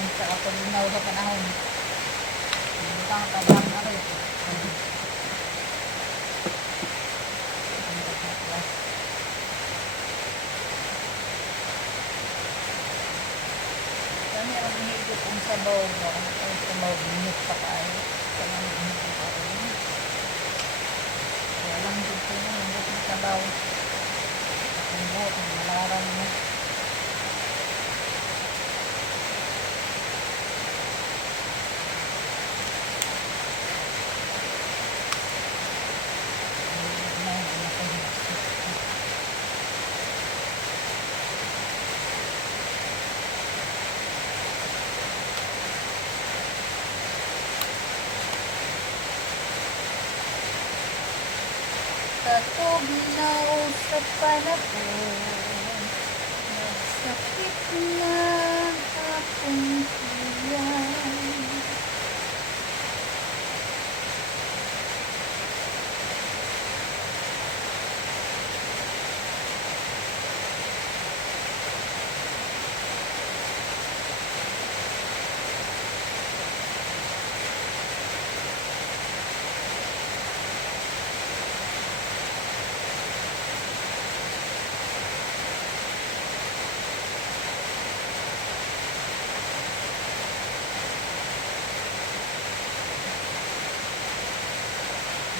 yan sa kapulinaw sa panahon. Butang tabang na rin. Kami ang higit kong sabaw. Bakit ang sabaw binit pa kayo. Kami ang higit pa rin. Kaya lang dito na higit ng sabaw. Ang buot, ang malaran mo. Katugnaw sa panahon, nagsakit na akong tiyan.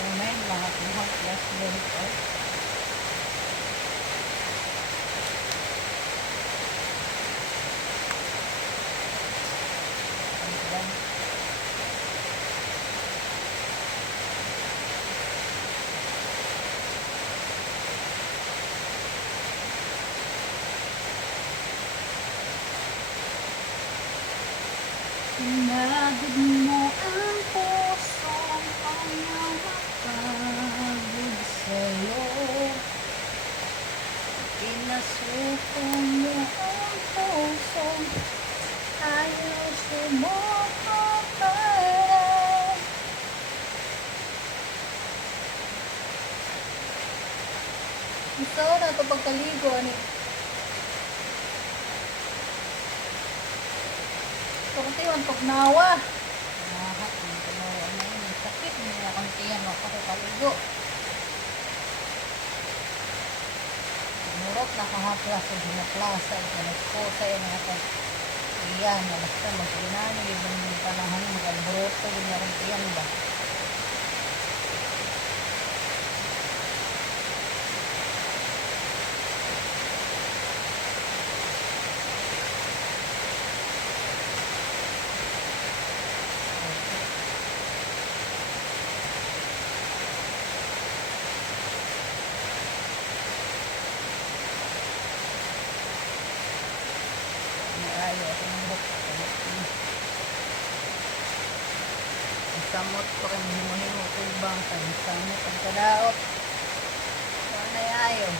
May lahat ng hot plus bullet oil. Pinagod mo ang pusong pangawapagod sa'yo. Pinasuko mo ang pusong ayaw sumukaparan. Gusto na ito pagkaligo. Kuntiwan pagnawa. Lahat ng pagnawa na yun. Sakit niya kuntiwan makakaligo. Murot na kahaplas o hinaklasa. Ganagposa yung mga pag iyan. Basta mag-inani. Yung panahon mag-alburot ko. Yung kuntiwan ba? Ayaw ako ng buka. Samot pa kami himuhin mo kulbang. Samot ang kadaot. Wala na ayaw.